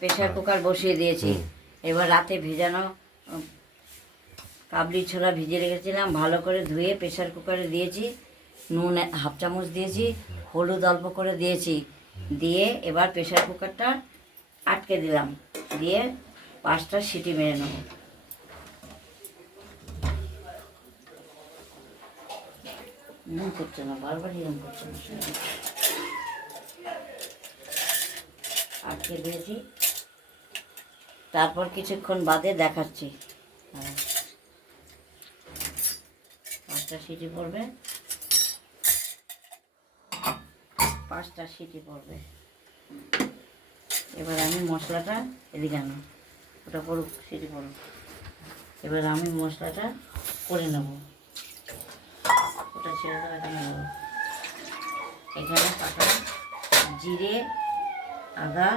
Pressure cooker বসিয়ে দিয়েছি। এবার রাতে ভেজানো কাবলি ছোলা ভিজে রেখেছিলাম ভালো করে ধুয়ে প্রেশার কুকারে দিয়েছি নুন হাফ চামচ দিয়েছি হলুদ অল্প করে দিয়েছি। দিয়ে এবার প্রেশার কুকারটা আটকে দিলাম। দিয়ে পাঁচটা সিটি মেরে নেব। নুন করছে না বারবার এরকম করছে না। আটকে দিয়েছি। তারপর কিছুক্ষণ বাদে দেখাচ্ছি। হ্যাঁ। পাঁচটা সিটি পড়বে। পাঁচটা সিটি পড়বে। এবার আমি মশলাটা এদিকে আনো। ওটা পড়ুক, সিটি পড়ুক। এবার আমি মশলাটা করে নেব। ওটা ছেড়ে দেওয়া এখানে কাটা জিরে আদা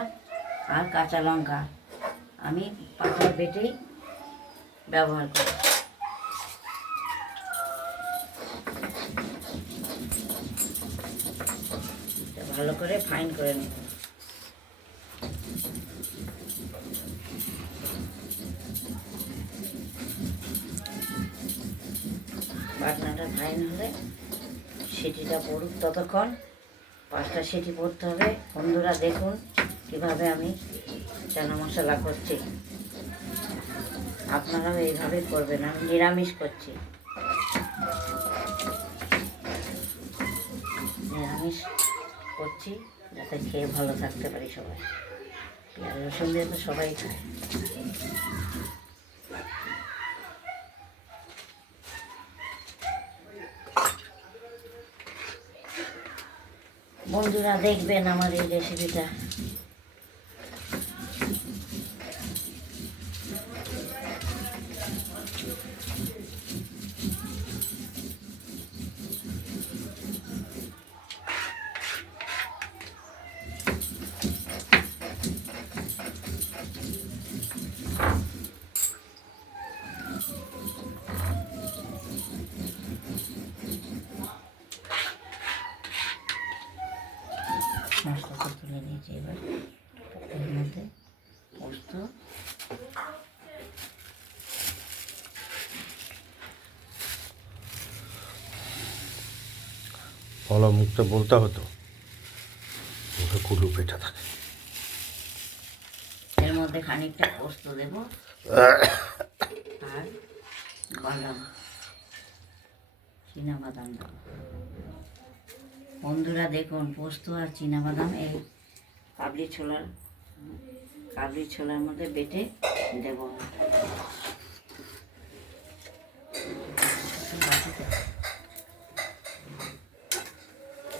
আর কাঁচা লঙ্কা আমি পাতার বেটেই ব্যবহার করি। ভালো করে ফাইন করে নেব। বাটনাটা ফাইন হলে সেটিটা পড়ুক ততক্ষণ। পাঁচটা সিটি পড়তে হবে। বন্ধুরা দেখুন কীভাবে আমি চানা মশলা করছি। আপনারাও এইভাবে করবেন, আমি নিরামিষ করছি। নিরামিষ করছি যাতে খেয়ে ভালো থাকতে পারি সবাই। রসুন দিয়ে তো সবাই খায়। বন্ধুরা দেখবেন আমার এই রেসিপিটা মশলাটা তুলে নিয়েছি এবার এর মধ্যে পোস্ত বলো মুখটা বলতে হতো মুখে কুলু পেটা থাকে। এর মধ্যে খানিকটা পোস্ত দেব। আর বাদাম। বাদাম বন্ধুরা দেখুন, পোস্ত আর বাদাম এই কাবলি ছোলার কাবলি ছোলার মধ্যে বেটে দেব।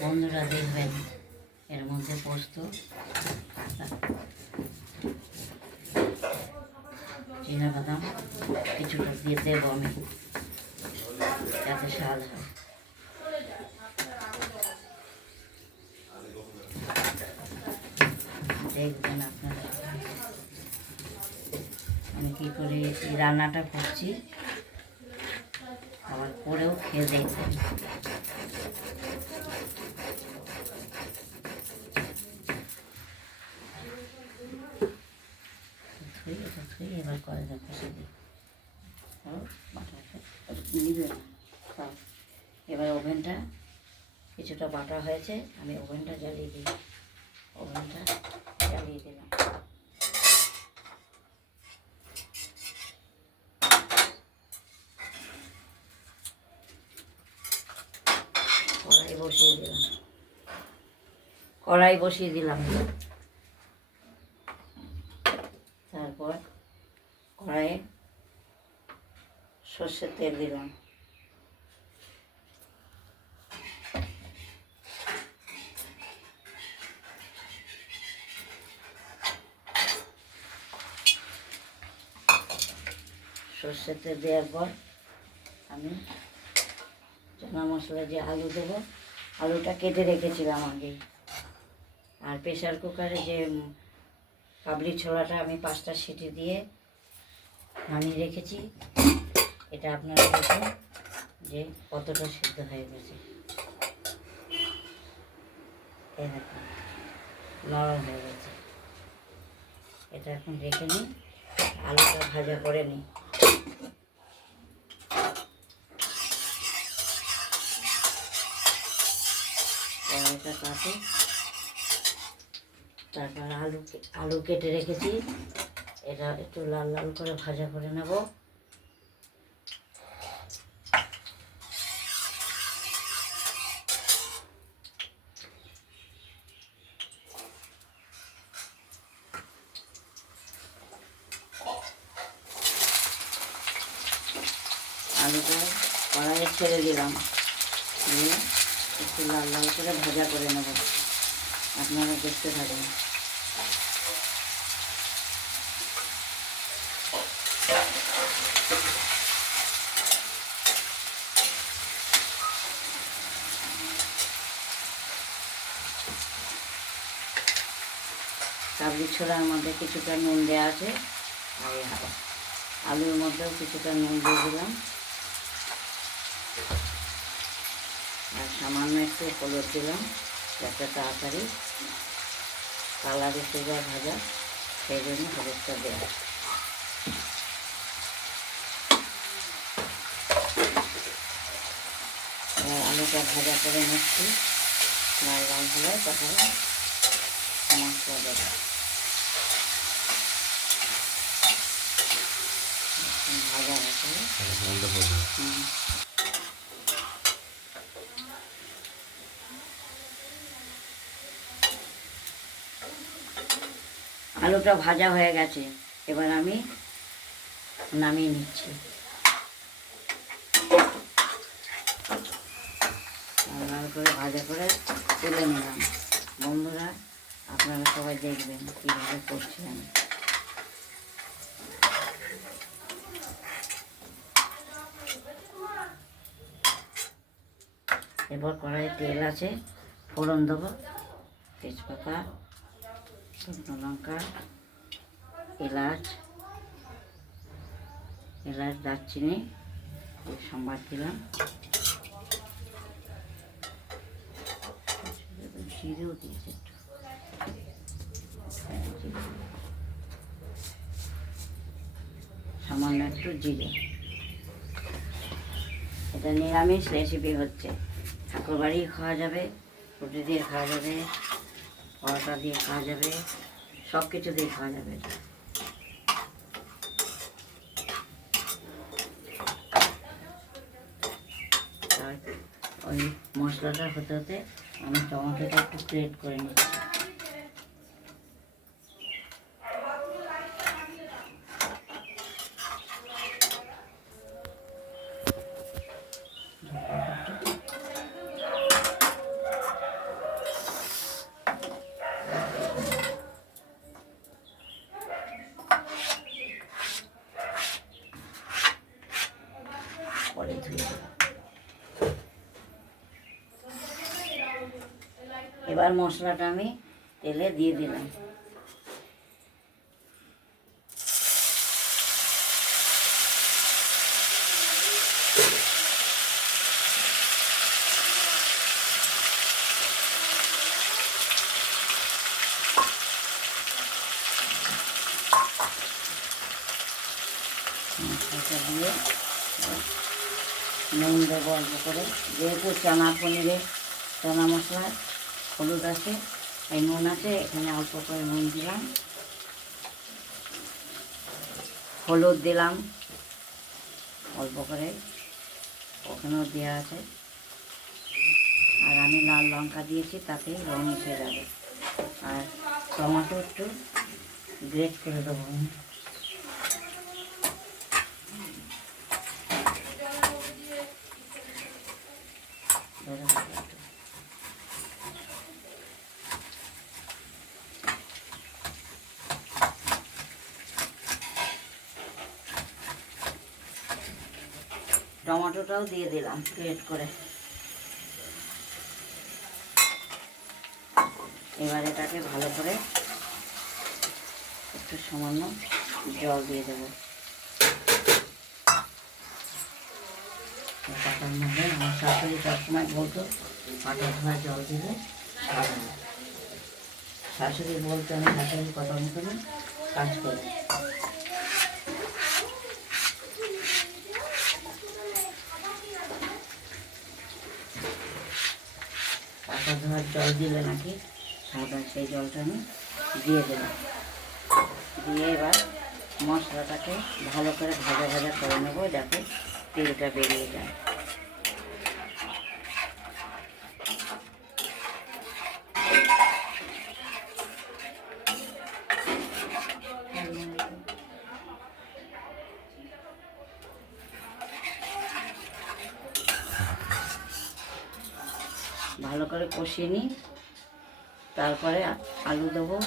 বন্ধুরা দেখবেন, এর মধ্যে পোস্ত চিনা বাদাম, কিছুটা দিয়ে দেবো আমি, যাতে স্বাদ হয়। দেখবেন আপনারা আমি কী করে এই রান্নাটা করছি। আবার করেও খেয়ে দেখবেন এবার করে এবার ওভেনটা, কিছুটা বাটা হয়েছে, আমি ওভেনটা জ্বালিয়ে দিই। ওভেনটা জ্বালিয়ে দিলাম কড়াই বসিয়ে দিলাম কড়াই বসিয়ে দিলাম। তারপর কড়াইয়ে সর্ষের তেল দিলাম। সর্ষের তেল দেওয়ার পর আমি চানা মশলা যে আলু দেবো। আলুটা কেটে রেখেছিলাম আগে আর প্রেশার কুকারে যে কাবলি ছোলাটা আমি পাঁচটা সিটি দিয়ে নামিয়ে রেখেছি। এটা আপনারা দেখুন যে কতটা সিদ্ধ হয়ে গেছে। নরম হয়ে গেছে। এটা এখন রেখে নিই আলুটা ভাজা করে নিই কড়াইটা কাটে তারপর আলু আলু কেটে রেখেছি। এটা একটু লাল লাল করে ভাজা করে নেব। আলুটা কড়াইয়ে ছেড়ে দিলাম। একটু লাল লাল করে ভাজা করে নেব। আপনারা দেখতে থাকুন। কাবলি ছোলার মধ্যে কিছুটা নুন দেওয়া আছে। আলুর মধ্যেও কিছুটা নুন দিয়ে দিলাম। আর সামান্য একটু হলুদ দিলাম। যাতে তাড়াতাড়ি? কালার এসে যায় ভাজা সেই জন্য হলুদটা দেওয়া আলুটা ভাজা করে নিচ্ছি। লাল লাল হলে তখন মশলা দেবো। ভাজা হয়ে। হুম। আলুটা ভাজা হয়ে গেছে, এবার আমি নামিয়ে নিচ্ছি। করে ভাজা করে তুলে নিলাম। বন্ধুরা, আপনারা সবাই দেখবেন কীভাবে করছি আমি। এবার কড়াইয়ে তেল আছে, ফোড়ন দেবো, তেজপাতা শুকনো লঙ্কা এলাচ এলাচ দারচিনি এই সম্বাদ দিলাম জিরেও দিয়েছে একটু সামান্য একটু জিরে এটা নিরামিষ রেসিপি হচ্ছে। ঠাকুর বাড়ি খাওয়া যাবে, রুটি দিয়ে খাওয়া যাবে। পরোটা দিয়ে খাওয়া যাবে সব কিছু দিয়ে খাওয়া যাবে। ওই মশলাটা হতে হতে আমি টমেটোটা একটু গ্রেট করে নিচ্ছি পরে ধুয়ে দেবো। এবার মশলাটা আমি তেলে দিয়ে দিলাম। মশলাটা দিয়ে নুন দেবো অল্প করে। যেহেতু চানা পনিরে চানা মশলা হলুদ আছে এই নুন আছে, এখানে অল্প করে নুন দিলাম। হলুদ দিলাম, অল্প করে। ওখানেও দেওয়া আছে। আর আমি লাল লঙ্কা দিয়েছি তাতে রং এসে যাবে। আর টমেটো একটু গ্রেট করে দেবো আমি। ধরে দেবো একটু। টমেটোটাও দিয়ে দিলাম গ্রেট করে। এবার এটাকে ভালো করে একটু সামান্য জল দিয়ে দেবো। পাতার মধ্যে আমার শাশুড়ি সবসময় বলতো পাতা ধোয়া জল দিলে শাশুড়ি বলতো আমি শাশুড়ির কথা মতন কাজ করে কাঁচা ধোয়ার জল দিলে নাকি সাদা সেই জলটা আমি দিয়ে দিলাম দিয়ে এবার মশলাটাকে ভালো করে ভাজা ভাজা করে নেব যাতে তেলটা বেরিয়ে যায়। ভালো করে কষিয়ে নিই। তারপরে আলু দেবো।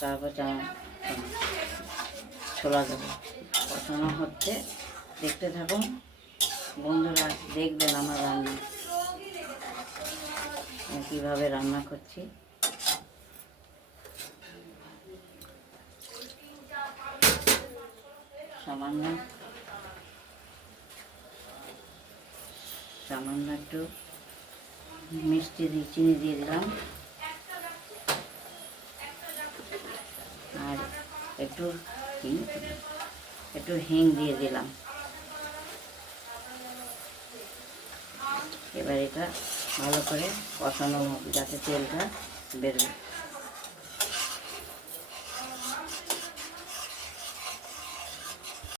তারপর ছোলা দেবো। কষানো হচ্ছে। দেখতে থাকুন। বন্ধুরা, দেখবেন আমার রান্না। কীভাবে রান্না করছি। সামান্য সামান্য একটু মিষ্টি দিয়ে, চিনি দিয়ে দিলাম। আর একটু একটু হিং দিয়ে দিলাম। এবার এটা ভালো করে কষানো যাতে তেলটা বেরোয়।